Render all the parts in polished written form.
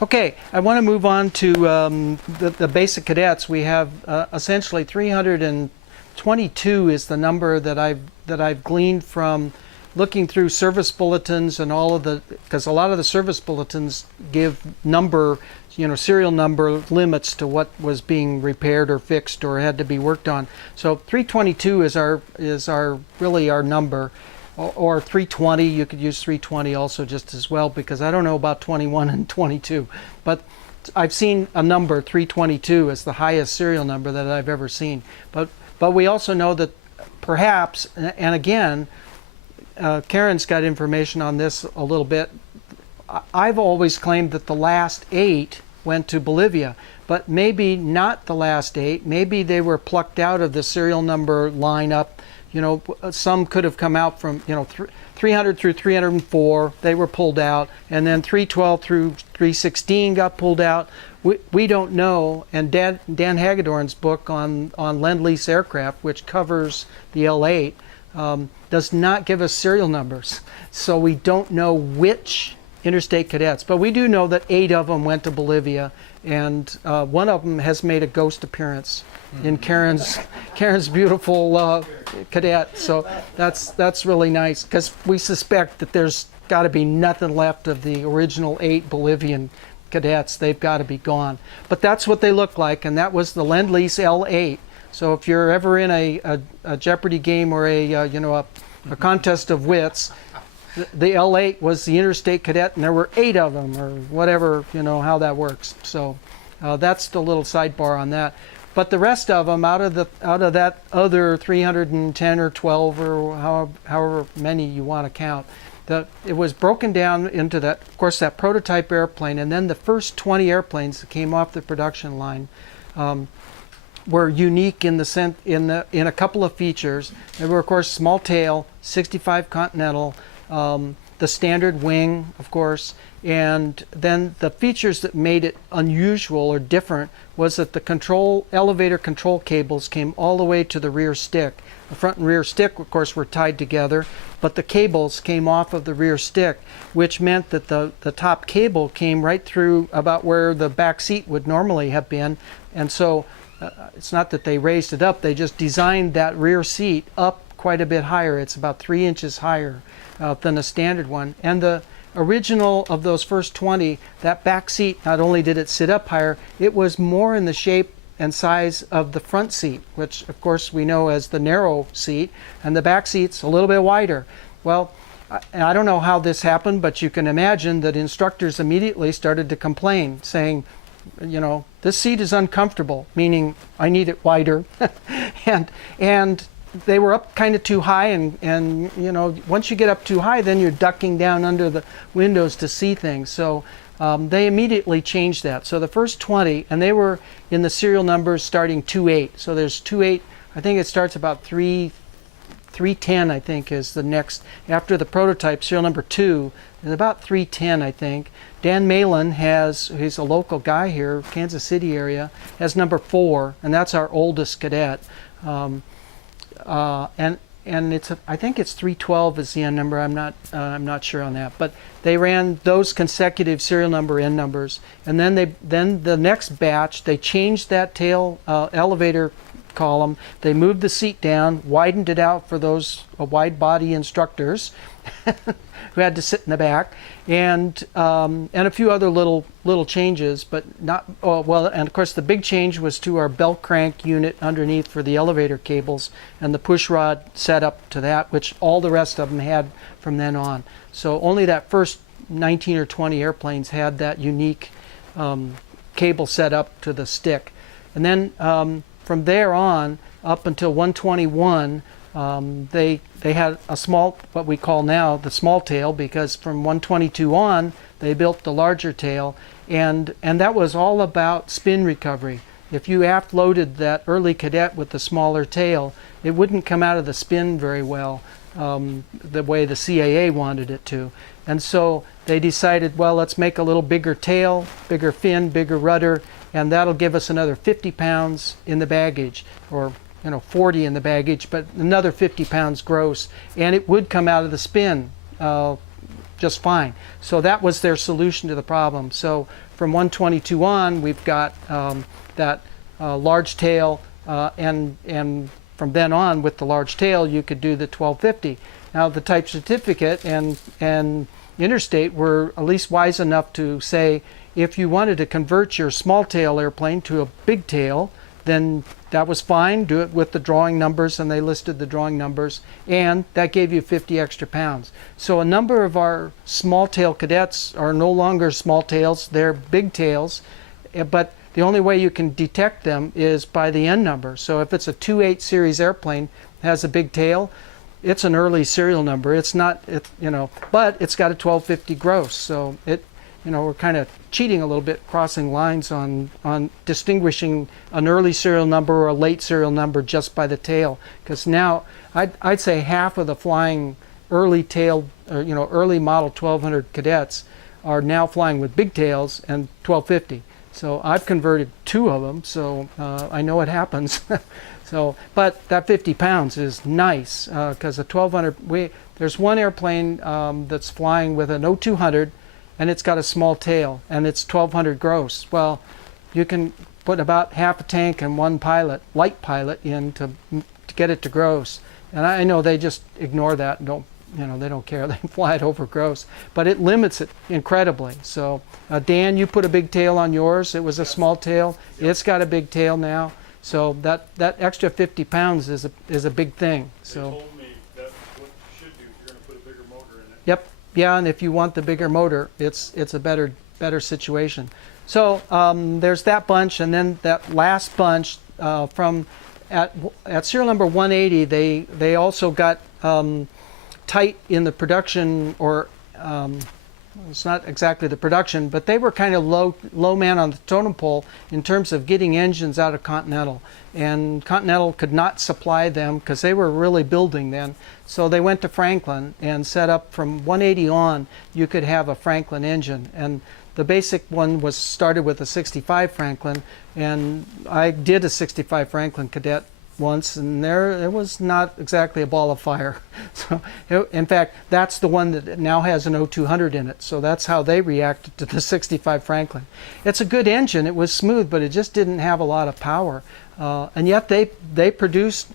Okay, I want to move on to the basic cadets. We have essentially 322 is the number that I've gleaned from looking through service bulletins and all of the, because a lot of the service bulletins give number, serial number limits to what was being repaired or fixed or had to be worked on. So 322 is our really our number. Or 320, you could use 320 also just as well, because I don't know about 21 and 22. But I've seen a number, 322, as the highest serial number that I've ever seen. But we also know that perhaps, and again, Karen's got information on this a little bit. I've always claimed that the last 8 went to Bolivia, but maybe not the last 8. Maybe they were plucked out of the serial number lineup. Some could have come out from, 300 through 304, they were pulled out, and then 312 through 316 got pulled out. We don't know, and Dan Hagedorn's book on Lend-Lease aircraft, which covers the L8, does not give us serial numbers. So we don't know which Interstate Cadets, but we do know that 8 of them went to Bolivia, and one of them has made a ghost appearance in Karen's beautiful cadet. So that's really nice, because we suspect that there's got to be nothing left of the original 8 Bolivian cadets. They've got to be gone. But that's what they look like, and that was the Lend-Lease L8. So if you're ever in a Jeopardy game or a contest of wits, the L8 was the Interstate Cadet, and there were 8 of them, or whatever, how that works. So that's the little sidebar on that. But the rest of them, out of that other 310 or 12 or however many you want to count, it was broken down into that, of course, that prototype airplane, and then the first 20 airplanes that came off the production line were unique in a couple of features. They were, of course, small tail, 65 Continental. The standard wing, of course, and then the features that made it unusual or different was that the elevator control cables came all the way to the rear stick. The front and rear stick, of course, were tied together, but the cables came off of the rear stick, which meant that the top cable came right through about where the back seat would normally have been. And so it's not that they raised it up, they just designed that rear seat up quite a bit higher. It's about 3 inches higher than a standard one. And the original of those first 20, that back seat, not only did it sit up higher, it was more in the shape and size of the front seat, which of course we know as the narrow seat, and the back seat's a little bit wider. Well, I don't know how this happened, but you can imagine that instructors immediately started to complain, saying, this seat is uncomfortable, meaning I need it wider. and they were up kind of too high, and once you get up too high, then you're ducking down under the windows to see things. So they immediately changed that. So the first 20, and they were in the serial numbers starting 28. So there's 28, I think it starts about 310, I think, is the next, after the prototype, serial number 2, is about 310, I think. Dan Malin he's a local guy here, Kansas City area, has number 4, and that's our oldest cadet. And it's I think it's 312 is the end number. I'm not sure on that, but they ran those consecutive serial number end numbers, and then the next batch they changed that tail elevator column. They moved the seat down, widened it out for those wide body instructors who had to sit in the back, and a few other little changes, but not well. And of course, the big change was to our belt crank unit underneath for the elevator cables, and the push rod set up to that, which all the rest of them had from then on. So only that first 19 or 20 airplanes had that unique cable set up to the stick, and then from there on up until 121. They had a small, what we call now the small tail, because from 122 on they built the larger tail, and that was all about spin recovery. If you aft loaded that early cadet with the smaller tail, it wouldn't come out of the spin very well, the way the CAA wanted it to. And so they decided, well, let's make a little bigger tail, bigger fin, bigger rudder, and that'll give us another 50 pounds in the baggage, or 40 in the baggage, but another 50 pounds gross, and it would come out of the spin just fine. So that was their solution to the problem. So from 122 on, we've got that large tail, and from then on with the large tail, you could do the 1250. Now the type certificate and Interstate were at least wise enough to say, if you wanted to convert your small tail airplane to a big tail, then that was fine. Do it with the drawing numbers, and they listed the drawing numbers, and that gave you 50 extra pounds. So a number of our small tail cadets are no longer small tails, they're big tails, but the only way you can detect them is by the N number. So if it's a 28 series airplane, has a big tail, it's an early serial number. It's not, but it's got a 1250 gross. So we're kind of cheating a little bit, crossing lines on distinguishing an early serial number or a late serial number just by the tail. Because now I'd say half of the flying early tail, early model 1200 cadets are now flying with big tails and 1250. So I've converted 2 of them, so I know it happens. But that 50 pounds is nice, because a 1200, there's one airplane that's flying with an 0200, and it's got a small tail, and it's 1200 gross. Well, you can put about half a tank and one light pilot in to get it to gross. And I know they just ignore that and they don't care. They fly it over gross, but it limits it incredibly. So Dan, you put a big tail on yours. It was a small tail. It's got a big tail now. So that extra 50 pounds is a big thing. So they told me that's what you should do if you're going to put a bigger motor in it. Yep. Yeah, and if you want the bigger motor, it's a better situation. So there's that bunch, and then that last bunch from at serial number 180, they also got tight in the production, or it's not exactly the production, but they were kind of low man on the totem pole in terms of getting engines out of Continental. And Continental could not supply them because they were really building then. So they went to Franklin and set up from 180 on, you could have a Franklin engine. And the basic one was started with a 65 Franklin, and I did a 65 Franklin Cadet once, and it was not exactly a ball of fire. So in fact, that's the one that now has an 0200 in it. So that's how they reacted to the 65 Franklin. It's a good engine. It was smooth, but it just didn't have a lot of power. And yet they produced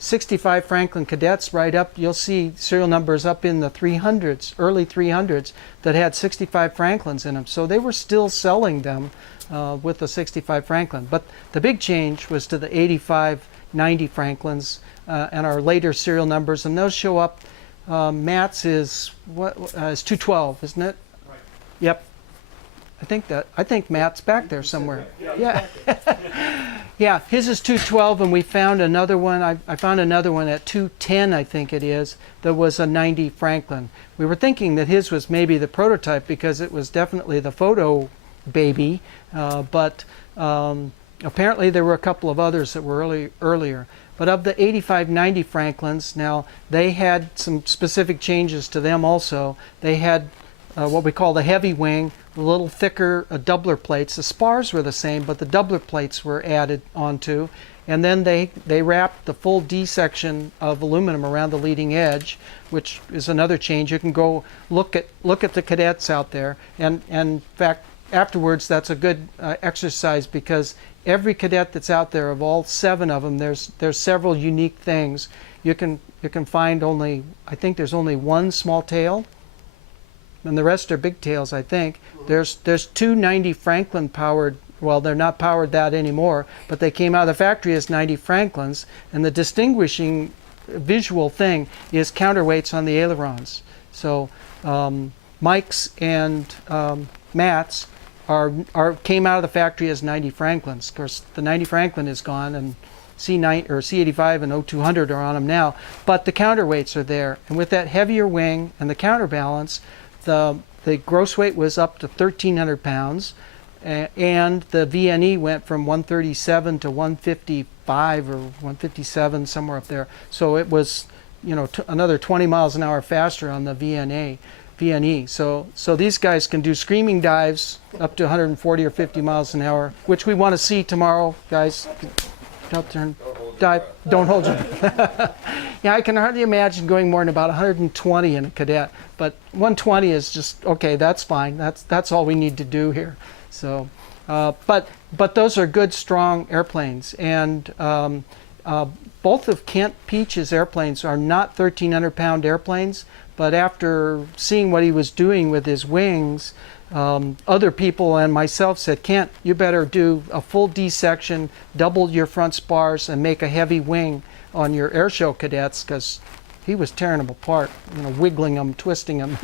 65 Franklin Cadets right up. You'll see serial numbers up in the 300s, early 300s, that had 65 Franklins in them. So they were still selling them with the 65 Franklin. But the big change was to the 85, 90 Franklins and our later serial numbers, and those show up. Matt's is 212, isn't it? Right. Yep. I think Matt's back there somewhere. Yeah. Yeah, his is 212, and we found another one. I found another one at 210, I think it is, that was a 90 Franklin. We were thinking that his was maybe the prototype because it was definitely the photo baby, but apparently there were a couple of others that were earlier. But of the 85, 90 Franklins, now they had some specific changes to them also. They had what we call the heavy wing, a little thicker doubler plates. The spars were the same, but the doubler plates were added onto. And then they wrapped the full D section of aluminum around the leading edge, which is another change. You can go look at the cadets out there, and in fact, afterwards, that's a good exercise, because every cadet that's out there, of all 7 of them, there's several unique things. You can find I think there's only one small tail, and the rest are big tails, I think. There's 2 90 Franklin powered. Well, they're not powered that anymore, but they came out of the factory as 90 Franklins, and the distinguishing visual thing is counterweights on the ailerons. So Mike's and Matt's came out of the factory as 90 Franklins. Of course, the 90 Franklin is gone, and C9 or C85 and 0200 are on them now, but the counterweights are there. And with that heavier wing and the counterbalance, the gross weight was up to 1,300 pounds, and the VNE went from 137 to 155 or 157, somewhere up there. So it was, another 20 miles an hour faster on the VNE. So these guys can do screaming dives up to 140 or 50 miles an hour, which we want to see tomorrow, guys. Don't turn. Don't hold your Yeah, I can hardly imagine going more than about 120 in a cadet, but 120 is just okay. That's fine. That's all we need to do here. So, but those are good, strong airplanes, and both of Kent Peach's airplanes are not 1,300-pound airplanes. But after seeing what he was doing with his wings, other people and myself said, Kent, you better do a full D-section, double your front spars, and make a heavy wing on your airshow cadets, because he was tearing them apart, wiggling them, twisting them.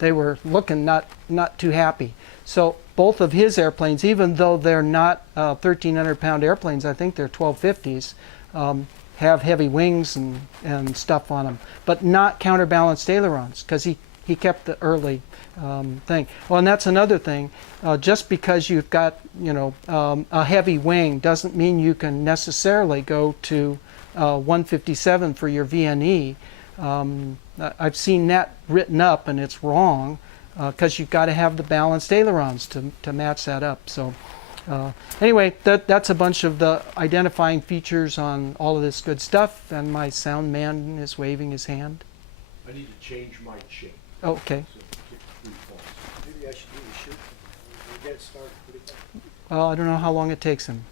They were looking not too happy. So both of his airplanes, even though they're not 1,300-pound airplanes, I think they're 1250s, have heavy wings and stuff on them, but not counterbalanced ailerons, because he kept the early thing. Well, and that's another thing. Just because you've got a heavy wing doesn't mean you can necessarily go to 157 for your VNE. I've seen that written up, and it's wrong, because you've got to have the balanced ailerons to match that up. So anyway, that's a bunch of the identifying features on all of this good stuff, and my sound man is waving his hand. I need to change my chip. Oh, okay. So it kicked 3 pulses. Maybe I should do the shoot. We'll get it started pretty quick. Well, I don't know how long it takes him.